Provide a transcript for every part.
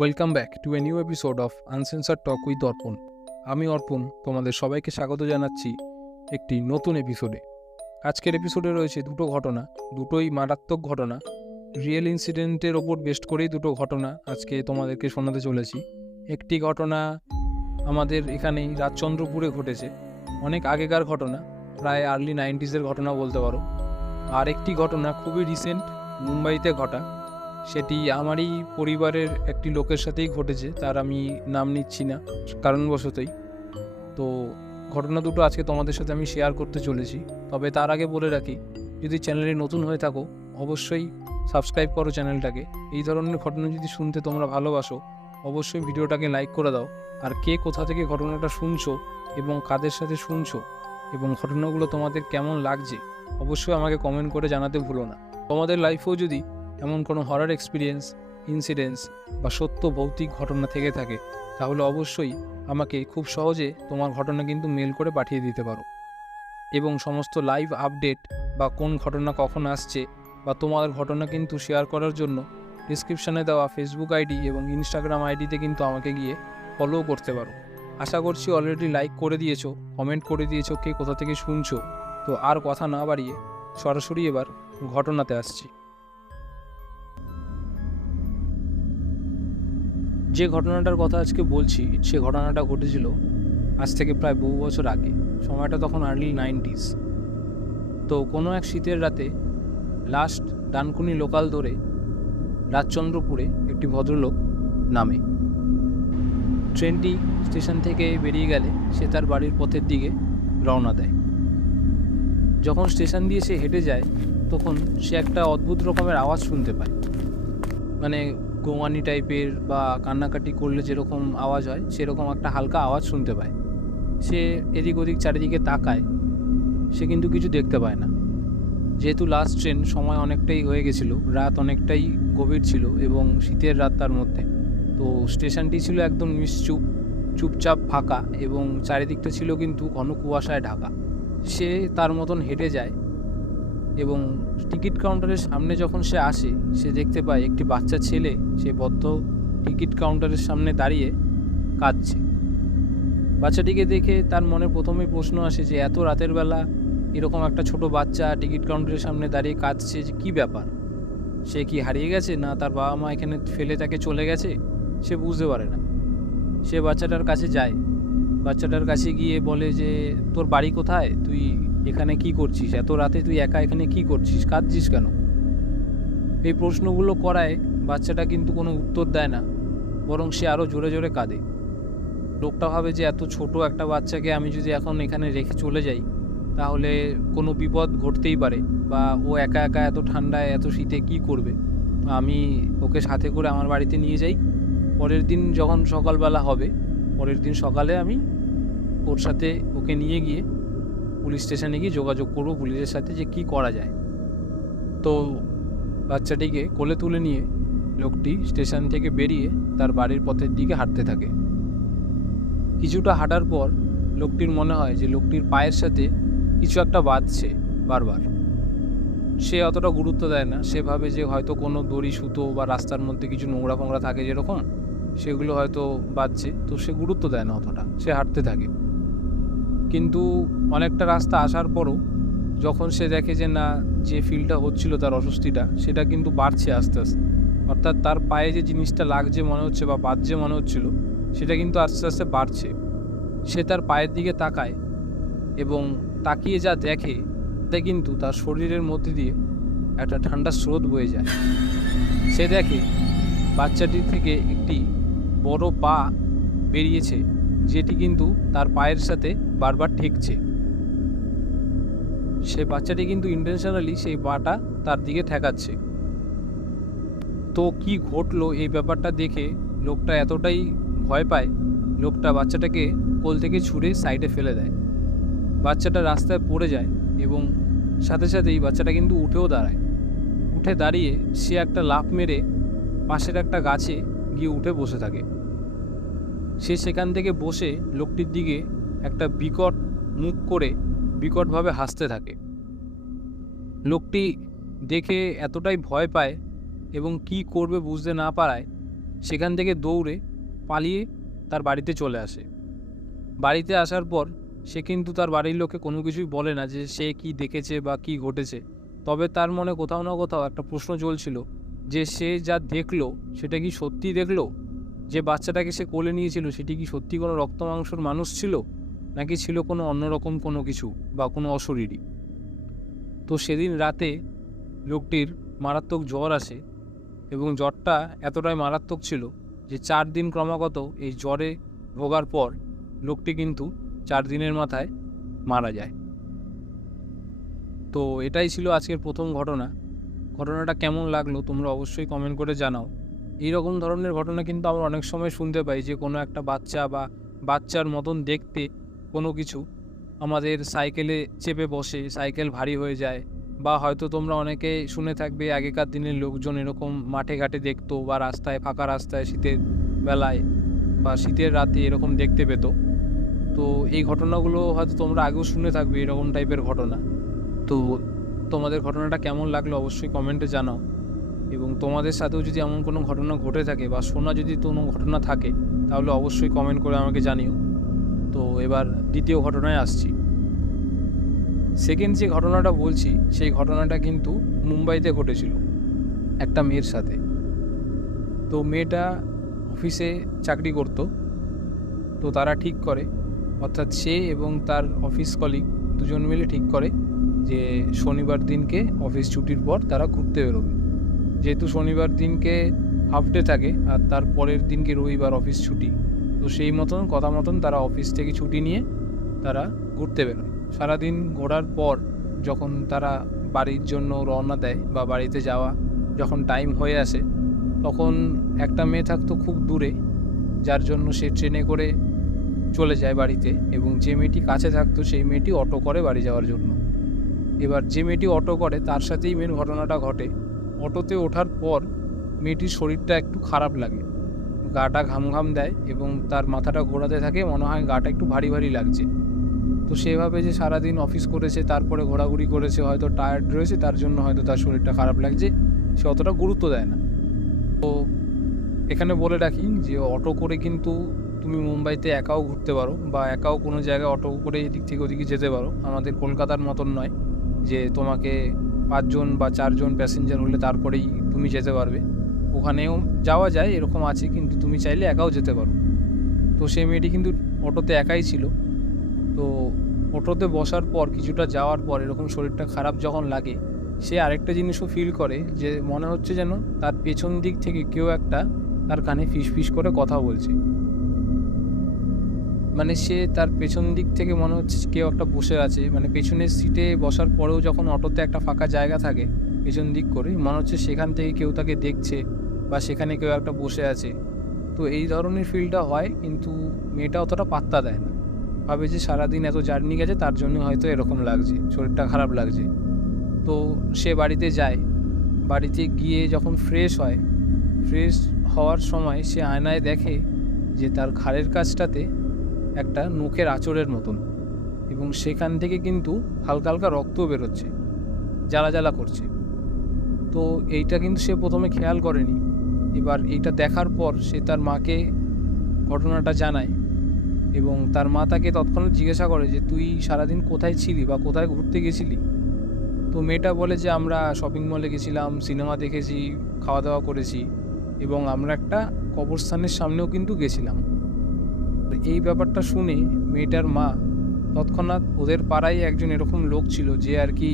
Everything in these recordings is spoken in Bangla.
Welcome back to a new episode of uncensored talk with Arpan. আমি অর্পণ, তোমাদের সবাইকে স্বাগত জানাচ্ছি একটি নতুন এপিসোডে। আজকের এপিসোডে রয়েছে দুটো ঘটনা, দুটোই মারাত্মক ঘটনা। রিয়েল ইনসিডেন্টের ওপর বেস্ট করেই দুটো ঘটনা আজকে তোমাদেরকে শোনাতে চলেছি। একটি ঘটনা আমাদের এখানেই রাজচন্দ্রপুরে ঘটেছে, অনেক আগেকার ঘটনা, প্রায় আর্লি 90s ঘটনা বলতে পারো। আর একটি ঘটনা খুবই রিসেন্ট, মুম্বাইতে ঘটা। সেটি আমারই পরিবারের একটি লোকের সাথেই ঘটেছে, তার আমি নাম নিচ্ছি না কারণবশতই। তো ঘটনা দুটো আজকে তোমাদের সাথে আমি শেয়ার করতে চলেছি। তবে তার আগে বলে রাখি, যদি চ্যানেলে নতুন হয়ে থাকো অবশ্যই সাবস্ক্রাইব করো চ্যানেলটাকে। এই ধরনের ঘটনা যদি শুনতে তোমরা ভালোবাসো অবশ্যই ভিডিওটাকে লাইক করে দাও। আর কে কোথা থেকে ঘটনাটা শুনছো এবং কাদের সাথে শুনছো এবং ঘটনাগুলো তোমাদের কেমন লাগছে অবশ্যই আমাকে কমেন্ট করে জানাতে ভুলো না। তোমাদের লাইফেও যদি এমন কোনো হরর এক্সপিরিয়েন্স, ইনসিডেন্টস বা সত্য ভৌতিক ঘটনা থেকে থাকে তাহলে অবশ্যই আমাকে খুব সহজে তোমার ঘটনা কিন্তু মেল করে পাঠিয়ে দিতে পারো। এবং সমস্ত লাইভ আপডেট বা কোন ঘটনা কখন আসছে বা তোমার ঘটনা কিন্তু শেয়ার করার জন্য ডিসক্রিপশানে দেওয়া ফেসবুক আইডি এবং ইনস্টাগ্রাম আইডিতে কিন্তু আমাকে গিয়ে ফলো করতে পারো। আশা করছি অলরেডি লাইক করে দিয়েছো, কমেন্ট করে দিয়েছো কে কোথা থেকে শুনছো। তো আর কথা না বাড়িয়ে সরাসরি এবার ঘটনাতে আসছি। যে ঘটনাটার কথা আজকে বলছি সে ঘটনাটা ঘটেছিল আজ থেকে প্রায় বহু বছর আগে। সময়টা তখন আর্লি 90s। তো কোনো এক শীতের রাতে লাস্ট ডানকুনি লোকাল ধরে রাজচন্দ্রপুরে একটি ভদ্রলোক নামে। ট্রেনটি স্টেশন থেকে বেরিয়ে গেলে সে তার বাড়ির পথের দিকে রওনা দেয়। যখন স্টেশন দিয়ে সে হেঁটে যায় তখন সে একটা অদ্ভুত রকমের আওয়াজ শুনতে পায়, মানে গোঙানি টাইপের বা কান্নাকাটি করলে যেরকম আওয়াজ হয় সেরকম একটা হালকা আওয়াজ শুনতে পায়। সে এদিক ওদিক চারিদিকে তাকায়, সে কিন্তু কিছু দেখতে পায় না। যেহেতু লাস্ট ট্রেন, সময় অনেকটাই হয়ে গেছিলো, রাত অনেকটাই গভীর ছিল এবং শীতের রাত তার মধ্যে। তো স্টেশনটি ছিল একদম নিশ্চুপ, চুপচাপ ফাঁকা এবং চারিদিকটা ছিল কিন্তু ঘন কুয়াশায় ঢাকা। সে তার মতন হেঁটে যায় এবং টিকিট কাউন্টারের সামনে যখন সে আসে সে দেখতে পায় একটি বাচ্চা ছেলে সে বদ্ধ টিকিট কাউন্টারের সামনে দাঁড়িয়ে কাঁদছে। বাচ্চাটিকে দেখে তার মনে প্রথমেই প্রশ্ন আসে যে এত রাতের বেলা এরকম একটা ছোট বাচ্চা টিকিট কাউন্টারের সামনে দাঁড়িয়ে কাঁদছে, যে কী ব্যাপার? সে কি হারিয়ে গেছে, না তার বাবা মা এখানে ফেলে তাকে চলে গেছে? সে বুঝতে পারে না। সে বাচ্চাটার কাছে যায়, বাচ্চাটার কাছে গিয়ে বলে যে তোর বাড়ি কোথায়, তুই এখানে কি করছিস, এত রাতে তুই একা এখানে কি করছিস, কাঁদছিস কেন? এই প্রশ্নগুলো করায় বাচ্চাটা কিন্তু কোনো উত্তর দেয় না, বরং সে আরও জোরে জোরে কাঁদে। লোকটা ভাবে যে এত ছোট একটা বাচ্চাকে আমি যদি এখন এখানে রেখে চলে যাই তাহলে কোনো বিপদ ঘটতেই পারে, বা ও একা একা এত ঠান্ডায় এত শীতে কি করবে। আমি ওকে সাথে করে আমার বাড়িতে নিয়ে যাই, পরের দিন যখন সকালবেলা হবে পরের দিন সকালে আমি ওর সাথে ওকে নিয়ে গিয়ে পুলিশ স্টেশনে গিয়ে যোগাযোগ করবো পুলিশের সাথে যে কি করা যায়। তো বাচ্চাটিকে কোলে তুলে নিয়ে লোকটি স্টেশন থেকে বেরিয়ে তার বাড়ির পথের দিকে হাঁটতে থাকে। কিছুটা হাঁটার পর লোকটির মনে হয় যে লোকটির পায়ের সাথে কিছু একটা বাঁধছে বারবার। সে অতটা গুরুত্ব দেয় না, সে ভাবে যে হয়তো কোনো দড়ি সুতো বা রাস্তার মধ্যে কিছু নোংরা ফোংরা থাকে যেরকম, সেগুলো হয়তো বাজছে, তো সে গুরুত্ব দেয় না অতটা, সে হাঁটতে থাকে। কিন্তু অনেকটা রাস্তা আসার পরও যখন সে দেখে যে না, যে ফিলটা হচ্ছিল তার অস্বস্তিটা সেটা কিন্তু বাড়ছে আস্তে আস্তে, অর্থাৎ তার পায়ে যে জিনিসটা লাগছে মনে হচ্ছে বা বাজছে মনে হচ্ছিল সেটা কিন্তু আস্তে আস্তে বাড়ছে। সে তার পায়ের দিকে তাকায় এবং তাকিয়ে যা দেখে তাতে কিন্তু তার শরীরের মধ্যে দিয়ে একটা ঠান্ডা স্রোত বয়ে যায়। সে দেখে বাচ্চাটির থেকে একটি বড় পা বেরিয়েছে, যেটি কিন্তু তার পায়ের সাথে বারবার ঠেকছে। সে বাচ্চাটি কিন্তু ইন্টেনশনালি সেই পাটা তার দিকে ঠেকাচ্ছে। তো কি ঘটলো এই ব্যাপারটা দেখে লোকটা এতটাই ভয় পায়, লোকটা বাচ্চাটাকে কোল থেকে ছুঁড়ে সাইডে ফেলে দেয়। বাচ্চাটা রাস্তায় পড়ে যায় এবং সাথে সাথেই বাচ্চাটা কিন্তু উঠেও দাঁড়ায়। উঠে দাঁড়িয়ে সে একটা লাফ মেরে পাশের একটা গাছে গিয়ে উঠে বসে থাকে। সে সেখান থেকে বসে লোকটির দিকে একটা বিকট মুখ করে বিকটভাবে হাসতে থাকে। লোকটি দেখে এতটাই ভয় পায় এবং কি করবে বুঝতে না পারায় সেখান থেকে দৌড়ে পালিয়ে তার বাড়িতে চলে আসে। বাড়িতে আসার পর সে কিন্তু তার বাড়ির লোককে কোনো কিছুই বলে না যে সে কি দেখেছে বা কি ঘটেছে। তবে তার মনে কোথাও না কোথাও একটা প্রশ্ন চলছিল যে সে যা দেখলো সেটা কি সত্যি দেখলো? যে বাচ্চাটাকে সে কোলে নিয়েছিল সেটি কি সত্যি কোনো রক্ত মাংসর মানুষ ছিল, নাকি ছিল কোনো অন্যরকম কোনো কিছু বা কোনো অশরীরী? তো সেদিন রাতে লোকটির মারাত্মক জ্বর আসে এবং জ্বরটা এতটাই মারাত্মক ছিল যে 4 দিন ক্রমাগত এই জ্বরে ভোগার পর লোকটি কিন্তু 4 দিনের মাথায় মারা যায়। তো এটাই ছিল আজকের প্রথম ঘটনা। ঘটনাটা কেমন লাগলো তোমরা অবশ্যই কমেন্ট করে জানাও। এইরকম ধরনের ঘটনা কিন্তু আমরা অনেক সময় শুনতে পাই যে কোনো একটা বাচ্চা বা বাচ্চার মতন দেখতে কোনো কিছু আমাদের সাইকেলে চেপে বসে, সাইকেল ভারী হয়ে যায়, বা হয়তো তোমরা অনেকে শুনে থাকবে আগেকার দিনের লোকজন এরকম মাঠে ঘাটে দেখতো বা রাস্তায়, ফাঁকা রাস্তায় শীতের বেলায় বা শীতের রাতে এরকম দেখতে পেত। তো এই ঘটনাগুলো হয়তো তোমরা আগেও শুনে থাকবে এরকম টাইপের ঘটনা। তো তোমাদের ঘটনাটা কেমন লাগলো অবশ্যই কমেন্টে জানাও, এবং তোমাদের সাথেও যদি এমন কোনো ঘটনা ঘটে থাকে বা শোনা যদি কোনো ঘটনা থাকে তাহলে অবশ্যই কমেন্ট করে আমাকে জানিও। তো এবার দ্বিতীয় ঘটনায় আসছি। সেকেন্ড যে ঘটনাটা বলছি সেই ঘটনাটা কিন্তু মুম্বাইতে ঘটেছিল একটা মেয়ের সাথে। তো মেয়েটা অফিসে চাকরি করত। তো তারা ঠিক করে, অর্থাৎ সে এবং তার অফিস কলিগ দুজন মিলে ঠিক করে যে শনিবার দিনকে অফিস ছুটির পর তারা ঘুরতে বেরোবে। যেহেতু শনিবার দিনকে হাফ ডে থাকে আর তার পরের দিনকে রবিবার অফিস ছুটি, তো সেই মতন কথা মতন তারা অফিস থেকে ছুটি নিয়ে তারা ঘুরতে বেরোয়। সারাদিন ঘোরার পর যখন তারা বাড়ির জন্য রওনা দেয় বা বাড়িতে যাওয়া যখন টাইম হয়ে আসে, তখন একটা মেয়ে থাকতো খুব দূরে, যার জন্য সে ট্রেনে করে চলে যায় বাড়িতে, এবং যে মেয়েটি কাছে থাকতো সেই মেয়েটি অটো করে বাড়ি যাওয়ার জন্য। এবার যে মেয়েটি অটো করে তার সাথেই মেন ঘটনাটা ঘটে। অটোতে ওঠার পর মেয়েটির শরীরটা একটু খারাপ লাগে, গাটা ঘাম ঘাম দেয় এবং তার মাথাটা ঘোরাতে থাকে, মনে হয় গাটা একটু ভারী ভারী লাগছে। তো সেভাবে যে সারাদিন অফিস করেছে, তারপরে ঘোরাঘুরি করেছে, হয়তো টায়ার্ড রয়েছে, তার জন্য হয়তো তার শরীরটা খারাপ লাগছে, সে অতটা গুরুত্ব দেয় না। তো এখানে বলে রাখি যে অটো করে কিন্তু তুমি মুম্বাইতে একাও ঘুরতে পারো বা একাও কোনো জায়গায় অটো করে এদিক থেকে ওদিকে যেতে পারো। আমাদের কলকাতার মতন নয় যে তোমাকে 5 জন বা 4 জন প্যাসেঞ্জার হলে তারপরেই তুমি যেতে পারবে। ওখানেও যাওয়া যায়, এরকম আছে, কিন্তু তুমি চাইলে একাও যেতে পারো। তো সেই মেয়েটি কিন্তু অটোতে একাই ছিল। তো অটোতে বসার পর কিছুটা যাওয়ার পর এরকম শরীরটা খারাপ যখন লাগে, সে আরেকটা জিনিসও ফিল করে যে মনে হচ্ছে যেন তার পেছন দিক থেকে কেউ একটা তার কানে ফিস করে কথা বলছে। মানে সে তার পেছন দিক থেকে মনে হচ্ছে কেউ একটা বসে আছে, মানে পেছনের সিটে বসার পরেও যখন অটোতে একটা ফাঁকা জায়গা থাকে পেছন দিক করে, মনে হচ্ছে সেখান থেকে কেউ তাকে দেখছে বা সেখানে কেউ একটা বসে আছে। তো এই ধরনের ফিলটা হয়, কিন্তু মেয়েটা অতটা পাত্তা দেয় না, ভাবে যে সারাদিন এত জার্নি গেছে তার জন্য হয়তো এরকম লাগছে, শরীরটা খারাপ লাগছে। তো সে বাড়িতে যায়। বাড়িতে গিয়ে যখন ফ্রেশ হওয়ার সময় সে আয়নায় দেখে যে তার ঘাড়ের কাছটাতে একটা নখের আঁচড়ের মতন, এবং সেখান থেকে কিন্তু হালকা হালকা রক্তও বেরোচ্ছে, জ্বালা জ্বালা করছে। তো এইটা কিন্তু সে প্রথমে খেয়াল করেনি। এবার এইটা দেখার পর সে তার মাকে ঘটনাটা জানায়, এবং তার মা তাকে তৎক্ষণাৎ জিজ্ঞাসা করে যে তুই সারাদিন কোথায় ছিলি বা কোথায় ঘুরতে গেছিলি। তো মেয়েটা বলে যে আমরা শপিং মলে গেছিলাম, সিনেমা দেখেছি, খাওয়া দাওয়া করেছি, এবং আমরা একটা কবরস্থানের সামনেও কিন্তু গেছিলাম। এই ব্যাপারটা শুনে মেয়েটার মা তৎক্ষণাৎ, ওদের পাড়ায় একজন এরকম লোক ছিল যে আর কি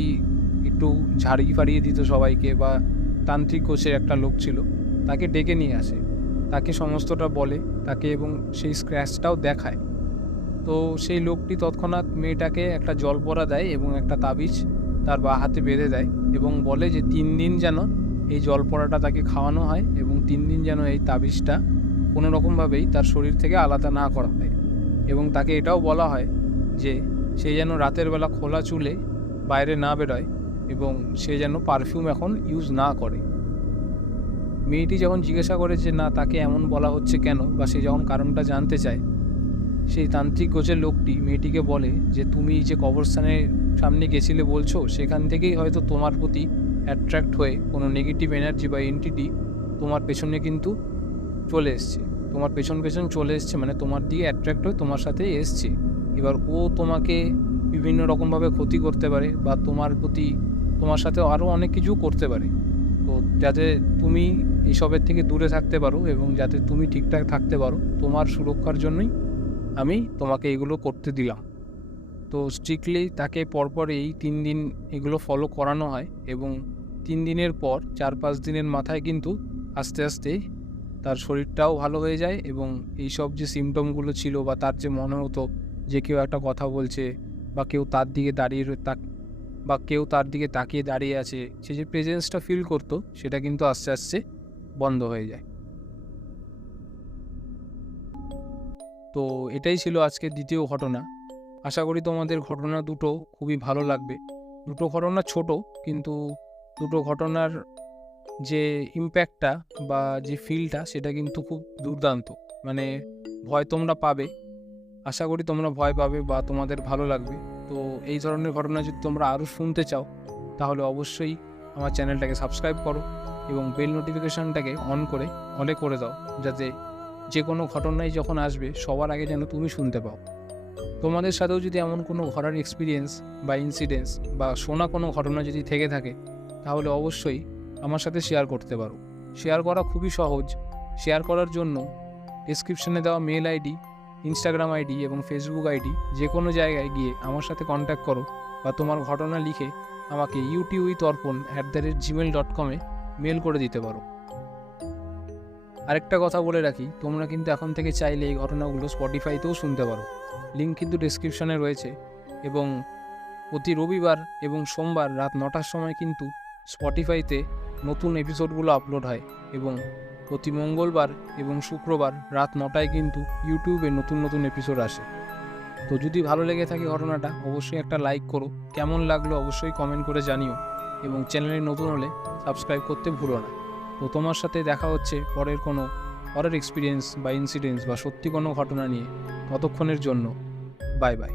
একটু ঝাড়িয়ে ফাড়িয়ে দিত সবাইকে, বা তান্ত্রিক কোষের একটা লোক ছিল, তাকে ডেকে নিয়ে আসে, তাকে সমস্তটা বলে তাকে, এবং সেই স্ক্র্যাচটাও দেখায়। তো সেই লোকটি তৎক্ষণাৎ মেয়েটাকে একটা জলপরা দেয় এবং একটা তাবিজ তার বাঁ হাতে বেঁধে দেয়, এবং বলে যে 3 দিন যেন এই জলপরাটা তাকে খাওয়ানো হয়, এবং 3 দিন যেন এই তাবিজটা কোনো রকমভাবেই তার শরীর থেকে আলাদা না করা হয়, এবং তাকে এটাও বলা হয় যে সে যেন রাতের বেলা খোলা চুলে বাইরে না বেরোয়, এবং সে যেন পারফিউম এখন ইউজ না করে। মেয়েটি যখন জিজ্ঞাসা করে যে না তাকে এমন বলা হচ্ছে কেন, বা সে যখন কারণটা জানতে চায়, সেই তান্ত্রিক গোছের লোকটি মেয়েটিকে বলে যে তুমি যে কবরস্থানের সামনে গেছিলে বলছো, সেখান থেকেই হয়তো তোমার প্রতি অ্যাট্রাক্ট হয়ে কোনো নেগেটিভ এনার্জি বা এন্টিটি তোমার পেছনে কিন্তু চলে এসছে, তোমার পেছন পেছন চলে এসছে, মানে তোমার দিকে অ্যাট্রাক্ট হয়ে তোমার সাথে এসছে। এবার ও তোমাকে বিভিন্ন রকমভাবে ক্ষতি করতে পারে বা তোমার প্রতি তোমার সাথে আরও অনেক কিছু করতে পারে। তো যাতে তুমি এইসবের থেকে দূরে থাকতে পারো এবং যাতে তুমি ঠিকঠাক থাকতে পারো, তোমার সুরক্ষার জন্যই আমি তোমাকে এগুলো করতে দিলাম। তো স্ট্রিক্টলি তাকে পরপর এই 3 দিন এগুলো ফলো করানো হয় এবং 3 দিনের পর 4-5 দিনের মাথায় কিন্তু আস্তে আস্তে তার শরীরটাও ভালো হয়ে যায় এবং এইসব যে সিমটমগুলো ছিল বা তার যে মনে হতো যে কেউ একটা কথা বলছে বা কেউ তার দিকে কেউ তার দিকে তাকিয়ে দাঁড়িয়ে আছে, সে যে প্রেজেন্সটা ফিল করতো সেটা কিন্তু আস্তে আস্তে বন্ধ হয়ে যায়। তো এটাই ছিল আজকের দ্বিতীয় ঘটনা। আশা করি তোমাদের ঘটনা দুটো খুবই ভালো লাগবে। দুটো ঘটনা ছোট, কিন্তু দুটো ঘটনার যে ইম্প্যাক্টটা বা যে ফিলটা সেটা কিন্তু খুব দুর্দান্ত। মানে ভয় তোমরা পাবে, আশা করি তোমরা ভয় পাবে বা তোমাদের ভালো লাগবে। তো এই ধরনের ঘটনা যদি তোমরা আরও শুনতে চাও তাহলে অবশ্যই আমার চ্যানেলটাকে সাবস্ক্রাইব করো এবং বেল নোটিফিকেশানটাকে অলে করে দাও, যাতে যে কোনো ঘটনাই যখন আসবে সবার আগে যেন তুমি শুনতে পাও। তোমাদের সাথেও যদি এমন কোনো ঘটনার এক্সপিরিয়েন্স বা ইনসিডেন্টস বা শোনা কোনো ঘটনা যদি থেকে থাকে তাহলে অবশ্যই আমার সাথে শেয়ার করতে পারো। শেয়ার করা খুবই সহজ। শেয়ার করার জন্য ডেসক্রিপশনে দেওয়া মেল আইডি, ইনস্টাগ্রাম আইডি এবং ফেসবুক আইডি যে কোনো জায়গায় গিয়ে আমার সাথে কন্ট্যাক্ট করো বা তোমার ঘটনা লিখে আমাকে utuitorpon@gmail.com মেল করে দিতে পারো। আরেকটা কথা বলে রাখি, তোমরা কিন্তু এখন থেকে চাইলে এই ঘটনাগুলো স্পটিফাইতেও শুনতে পারো। লিঙ্ক কিন্তু ডেসক্রিপশনে রয়েছে এবং প্রতি রবিবার এবং সোমবার রাত 9টার সময় কিন্তু স্পটিফাইতে নতুন এপিসোডগুলো আপলোড হয় এবং প্রতি মঙ্গলবার এবং শুক্রবার রাত 9টায় কিন্তু ইউটিউবে নতুন নতুন এপিসোড আসে। তো যদি ভালো লেগে থাকে ঘটনাটা অবশ্যই একটা লাইক করো, কেমন লাগলো অবশ্যই কমেন্ট করে জানিও এবং চ্যানেলে নতুন হলে সাবস্ক্রাইব করতে ভুলো না। তো তোমার সাথে দেখা হচ্ছে পরের কোনো হরর এক্সপিরিয়েন্স বা ইনসিডেন্টস বা সত্যি কোনো ঘটনা নিয়ে। ততক্ষণের জন্য বাই বাই।